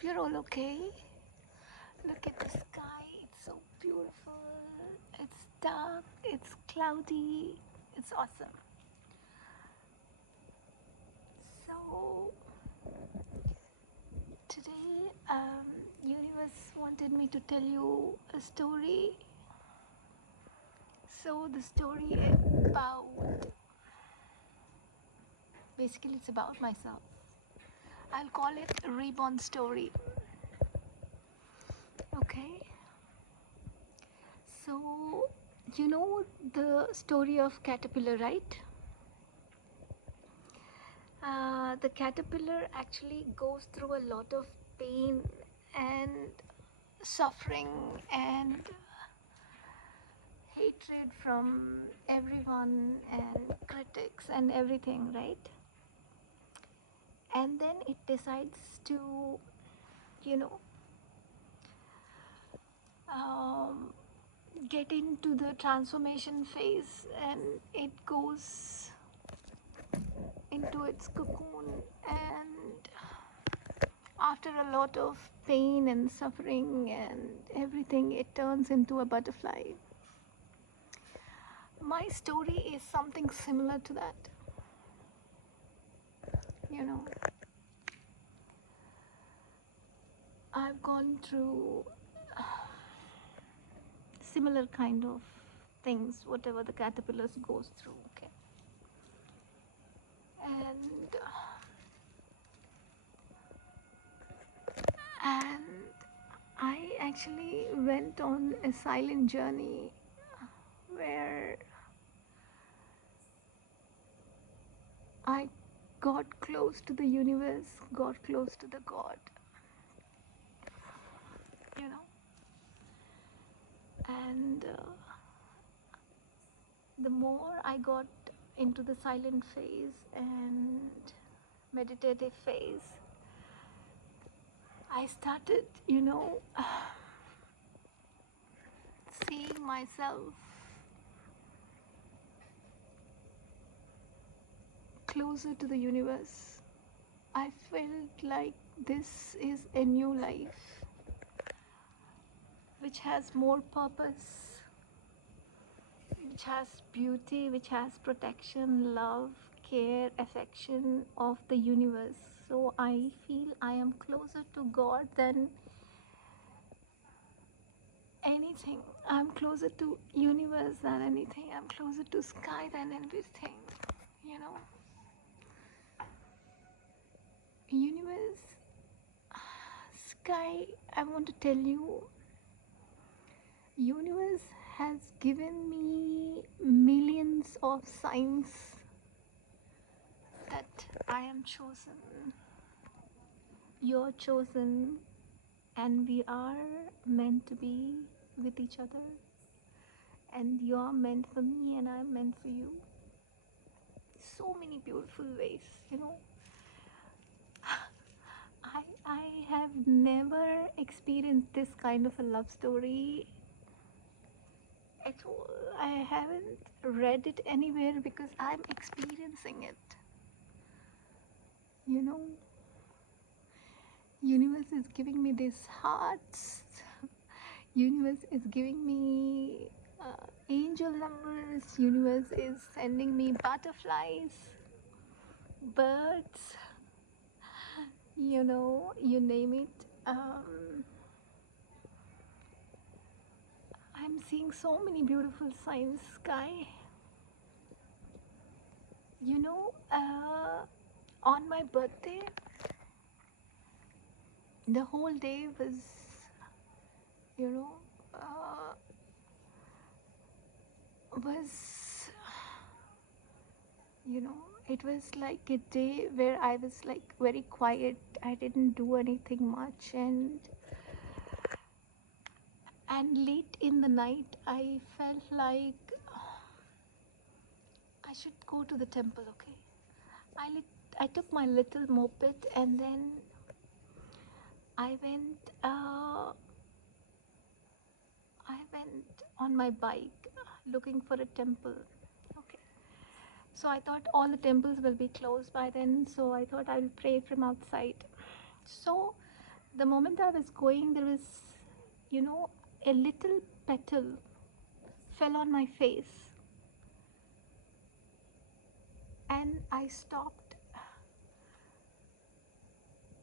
hope you're all okay. Look at the sky, it's so beautiful. It's dark, it's cloudy, it's awesome. So today, universe wanted me to tell you a story. So the story basically it's about myself. I'll call it Reborn Story. Okay. So, you know the story of caterpillar, right? The caterpillar actually goes through a lot of pain and suffering and hatred from everyone and critics and everything, right? And then it decides to, you know, um, get into the transformation phase, and it goes into its cocoon, and after a lot of pain and suffering and everything, it turns into a butterfly. My story is something similar to that. You know, I've gone through similar kind of things, whatever the caterpillars goes through, okay? And I actually went on a silent journey where I got close to the universe, got close to the God, you know. And the more I got into the silent phase and meditative phase, I started, seeing myself closer to the universe. I felt like this is a new life which has more purpose, which has beauty, which has protection, love, care, affection of the universe. So I feel I am closer to God than anything. I'm closer to universe than anything. I'm closer to sky than everything, you know. Universe, sky, I want to tell you, universe has given me millions of signs that I am chosen, you're chosen, and we are meant to be with each other, and you're meant for me and I'm meant for you. So many beautiful ways, you know. I have never experienced this kind of a love story at all. I haven't read it anywhere because I'm experiencing it. You know, universe is giving me these hearts. Universe is giving me angel numbers. Universe is sending me butterflies, birds, you know, you name it. I'm seeing so many beautiful signs, sky. You know, on my birthday, the whole day was, you know, was, you know, it was like a day where I was like very quiet. I didn't do anything much, and late in the night, I felt like I should go to the temple. Okay, I took my little moped and then I went. I went on my bike looking for a temple. Okay. So I thought all the temples will be closed by then, so I thought I'll pray from outside. So The moment I was going, there was, you know, a little petal fell on my face, and I stopped.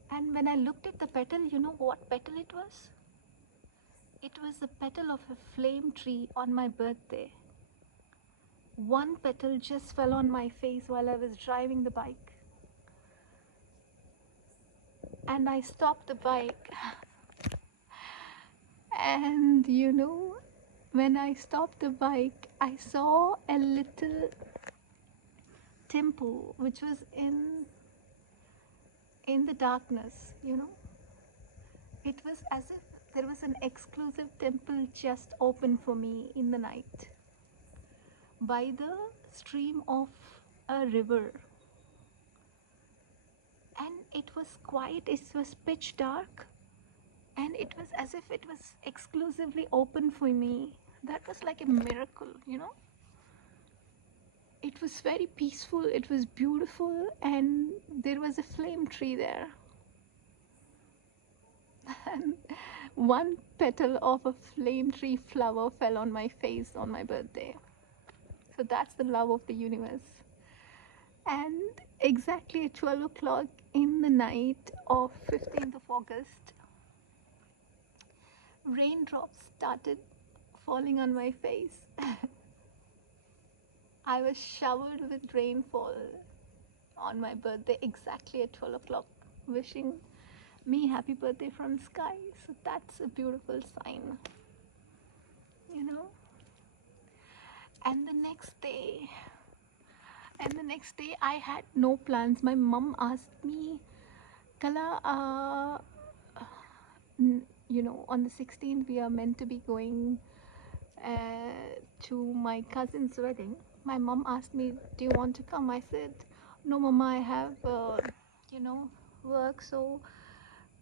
And when I looked at the petal, you know what petal it was? It was the petal of a flame tree on my birthday. One petal just fell on my face while I was driving the bike. And I stopped the bike. And you know, when I stopped the bike, I saw a little temple which was in the darkness, you know. It was as if there was an exclusive temple just open for me in the night by the stream of a river. And it was quiet, it was pitch dark, and it was as if it was exclusively open for me. That was like a miracle, you know. It was very peaceful, it was beautiful, and there was a flame tree there. And one petal of a flame tree flower fell on my face on my birthday. So that's the love of the universe. And exactly at 12 o'clock in the night of 15th of August, raindrops started falling on my face. I was showered with rainfall on my birthday exactly at 12 o'clock, wishing me happy birthday from sky. So that's a beautiful sign, you know. And the next day, I had no plans. My mom asked me, Kala, you know, on the 16th we are meant to be going to my cousin's wedding. My mom asked me, do you want to come? I said, no, mama, I have, you know, work, so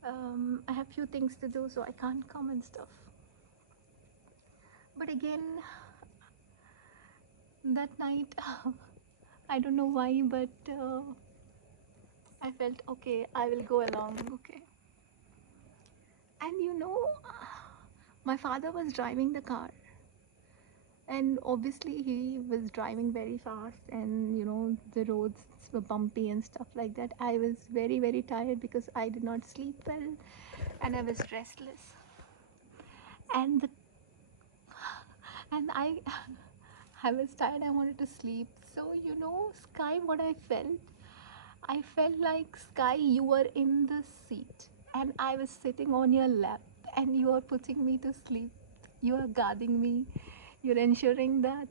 I have few things to do, so I can't come and stuff. But again, that night, I don't know why, but I felt okay, I will go along, okay. And you know, my father was driving the car, and obviously he was driving very fast, and you know, the roads were bumpy and stuff like that. I was very, very tired because I did not sleep well, and I was restless. And the, and I was tired, I wanted to sleep. So, you know, Sky, what I felt like, Sky, you were in the seat and I was sitting on your lap, and you are putting me to sleep. You are guarding me. You're ensuring that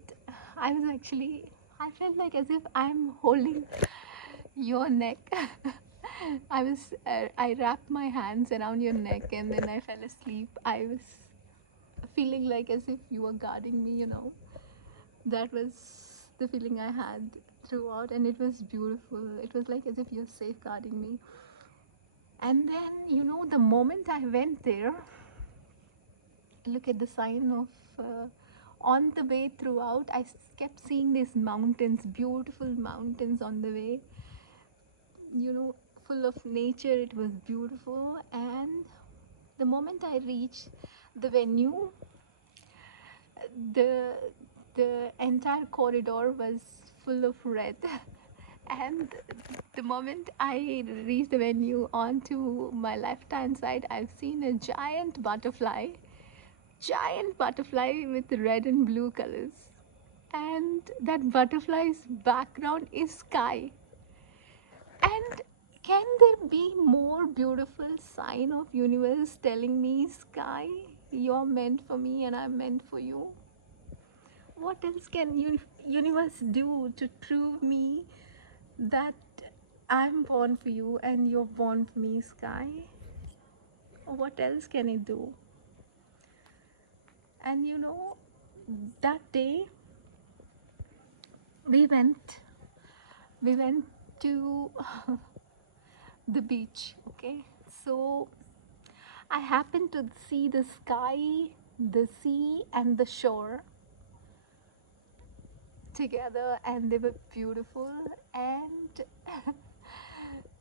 I was actually, I felt like as if I'm holding your neck. I wrapped my hands around your neck and then I fell asleep. I was feeling like as if you were guarding me, you know. That was the feeling I had throughout, and it was beautiful. It was like as if you're safeguarding me. And then, you know, the moment I went there, look at the sign of on the way throughout, I kept seeing these mountains, beautiful mountains on the way, you know, full of nature. It was beautiful. And the moment I reached the venue, the the entire corridor was full of red. And the moment I reached the venue, onto my left hand side, I've seen a giant butterfly with red and blue colors, and that butterfly's background is sky. And can there be more beautiful sign of universe telling me, Sky, you're meant for me and I'm meant for you? What else can universe do to prove me that I'm born for you and you're born for me, Sky? What else can it do? And you know, that day we went we went to the beach, okay? So I happened to see the sky, the sea, and the shore together, and they were beautiful. And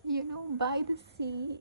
you know, by the sea,